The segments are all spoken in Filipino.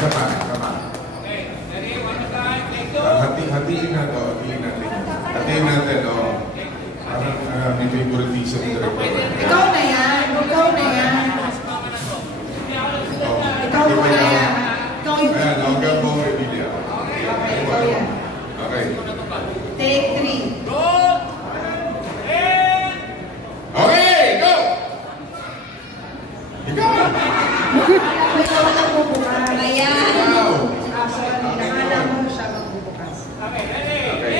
Tama. Okay, ready? One more time. Take two. Hatiin natin, oh. Parang may favoritism dito. Ikaw na yan. Ikaw na yan. Ikaw mo na yan. Ikaw yung... Ayan, hanggang mo, Emilia. Ikaw yan. Okay. Take 3. Go! And... Okay, go! Ikaw! Ikaw ang bubukas. Ayan. Wow! Nangalan mo siya magbubukas. Okay, ready? Okay.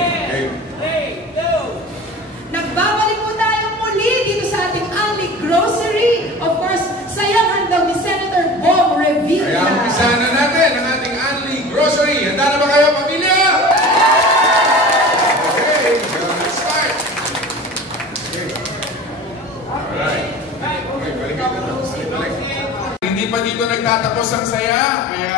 3, 2. Nagbabalik po tayo muli dito sa ating Anli Grocery. Of course, sayang handog ni Senator Bong Revilla. Kaya umpisahan na natin ang ating Anli Grocery. Handa na ba kayo, pamilya? Okay, let's start. Okay. Alright. Okay, balikan na. Balik. Hindi pa dito nagtatapos ang saya, kaya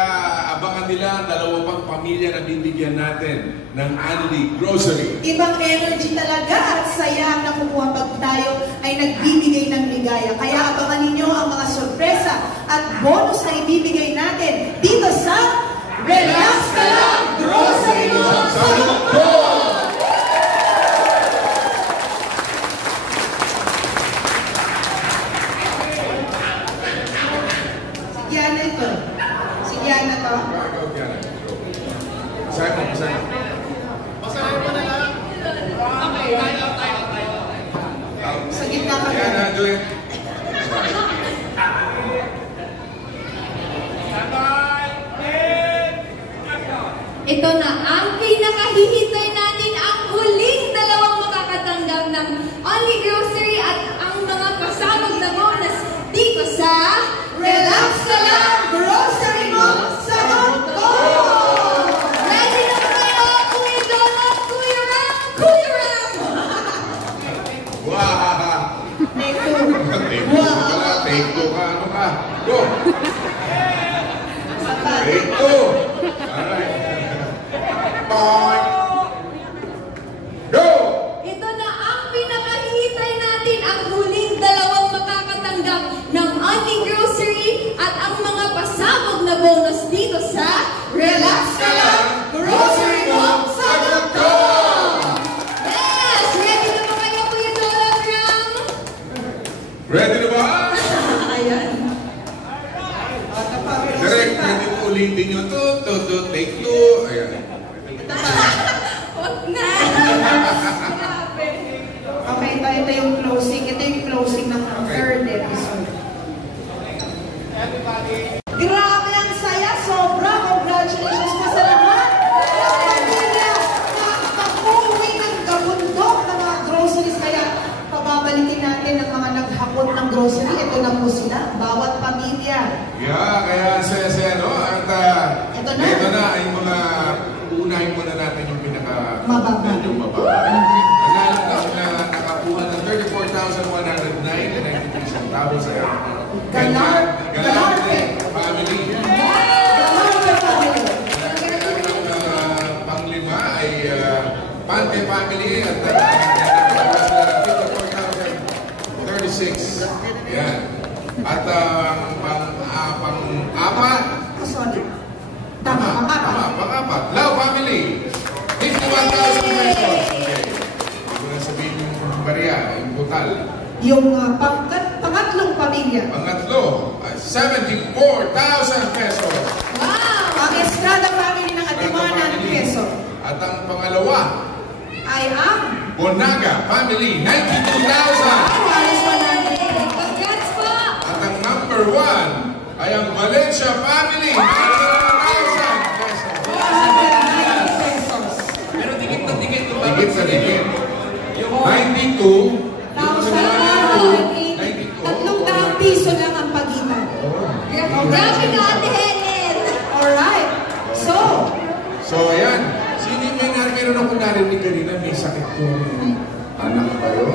abangan nila ang dalawa pang pamilya na bibigyan natin ng Anli Grocery. Ibang energy talaga at saya ang nakukuha pag tayo ay nagbibigay ng ligaya. Kaya abangan ninyo ang mga sorpresa at bonus na ibibigay natin dito sa Relax Ka Lang Grocery Mall sa Lungkot! Si Diana ito. Si Diana to. Go, Diana. Go. Basahin mo. Basahin mo na lang. Okay, tayo. Sa gitna ka. Diana, do it. Ito na ang pinakahihintay natin, ang huling dalawang makakatanggap ng Anli Grocery at ang mga kasabog na bonus dito sa Relax Ka Lang Grocery Mall sa Lungkot! Ready na ba kayo, Kuya Donald, Kuya Ram, Kuya Ram? Wow! Take 2. Take two ka. Ano ka? Go! Sapat. Take two! Alright. Point. Go! Ito na ang pinakahihintay natin, ang huling dalawang makakatanggap ng Anli Grocery at ang mga pasabog na bonus dito sa Relax Ka Lang Grocery Mall sa Lungkot! Yes! Ready na ba kayo, Kuya Donald Ram? Ready na ba? Ayan. Direct, pwede mo ulitin yung take two. Ayan. Huwag na! Grabe! Okay, ito yung closing. Ito yung closing ng third episode. Grabe ang saya! Sobra! Congratulations po sa lahat! Ang pamilya na nakuwi ng gabundok ng mga groceries. Kaya pababalikin natin ang mga naghakot ng grocery. Ito na po sila. Bawat pamilya. Yeah, kaya saya-saya, no? At Ito na. ito na ay mga unahin muna natin yung Mababa. Yung mababa. Nagalang na nakakuha ng 34,109 centavos ay Galarte family. Galarte family. Panglima ay Pante family at 54,036. Yan. At pang-apat. Sorry. Tama, Pang-apat. Love family. 51,000 pesos. Okay. Hindi na sabihin yung bariya, yung total. Yung pangatlong pamilya. Pangatlo, 74,000 pesos. Wow! Ang Estrada family ng Atimanan ng Quezon At ang pangalawa, ay ang Bonaga family, 92,000. Halos 100. Congrats po! At ang number 1 ay ang Valencia family, 90,000 pesos. 190 pesos. Pero dikit na dikit. Dikit sa dikit. 92. Tatlong daang piso lang ang pagitan. Grabe ka, Ate Helen! Alright. So, ayan. Sino yung meron akong narinig kanina, may sakit yung anak ba yun?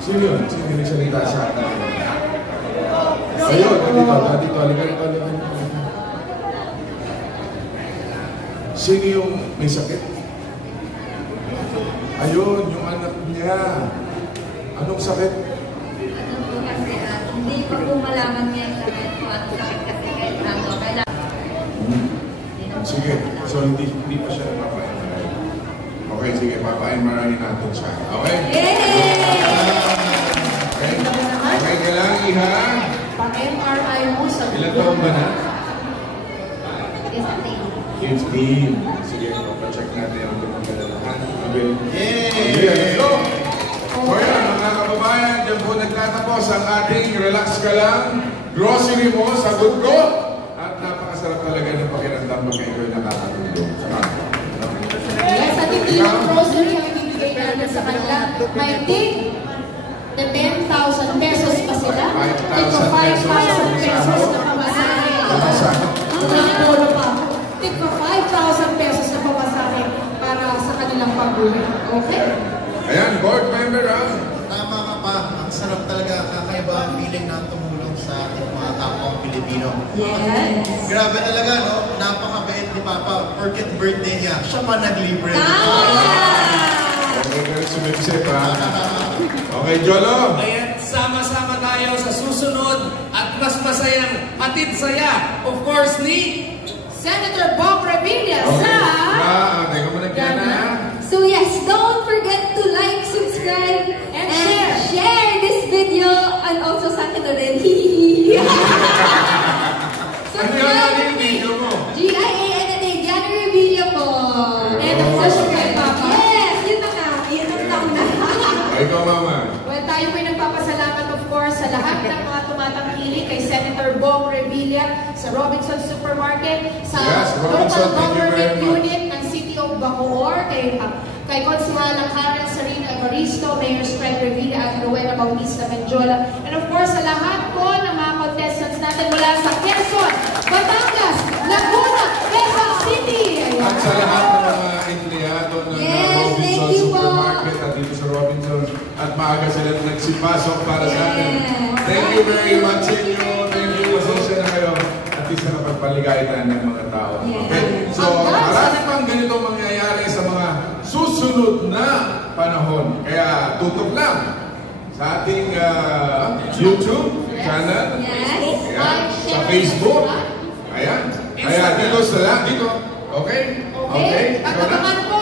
Sino yun? Sino yung nagsalita sa akin? Ayun, dito. Alikan. Sino yung may sakit? Ayun, yung anak niya. Anong sakit? Ano po kasi, hindi pa po malaman niya sa sakit po at sakit kasi kahit ano. Sige, so hindi pa siya napapain. Okay, sige, papain-marahin natin siya. Okay? Okay? Okay, kailangan iha. Pa-MRI mo sa Ilan taon ba na? 15. Sige, papacheck natin ang tumagalahan. Okay. Yay! Let's go! So yan, mga kababayan, dyan po nagtatapos ang ating relax ka lang, grocery mo, sagot ko, at napakasarap talaga ng pakiramdam pag kayo nakakatulong. Yes, at hindi yung grocery ang ibibigay natin sa kanila. May tig na 10,000 pesos pa sila. Tig pa 5,000 pesos na pamasahe. Puro pa. Tig pa 5,000 pesos na pamasahe para sa kanilang pag-uwi. Okay? Ayan, board member ah. Tama ka pa. Ang sarap talaga. Kakaiba ang feeling na tumulong sa ating mga kapwang Pilipino. Yes. Grabe talaga, no? Napakabait ni Papa. Porket birthday niya, siya pa naglibre. Okay, ganun sumipsip ha. Okay, Jolo. Ayan, sama-sama tayo sa susunod at mas masayang hatid saya. Of course, ni Senator Bob Revilla sa... Teka mo na dyan ha. So yes, don't forget to like, subscribe, And share this video, and also sa akin na rin. Ano yung video mo? GIA Diana Revilla po. And of course, kay Papa. Yes, yun na nga. Yun ang taon na. Ikaw, Mama. Well, tayo po'y nagpapasalamat of course sa lahat ng mga tumatangkili kay Senator Bong Revilla sa Robinson Supermarket, sa Yes, Robinson, local thank you very government much. unit ng City of Bacoor, kay Konsihalang Karen Sarina Evaristo, Mayor Fred Revilla at Rowena Bautista Menjola, and of course sa lahat po ng mga contestants natin mula sa Quezon, Batangas, Laguna, Quezon City. Ayan. At sa lahat ng mga empleyado ng Yes, Robinson thank you po. Supermarket at dito sa Robinson at maaga sila nagsipasok para sa atin. Yes. Thank you very much sa inyo. Thank you. Pasensya na kayo. At least nakapagpaligayatan ng mga tao. Okay? So, marami pang ganito mangyayari sa mga susunod na panahon. Kaya tutok lang sa ating YouTube channel. Yes. Ayan, sa Facebook. Ayan. Kaya dito sa dito. Okay? Okay? At Ikaw na? abangan po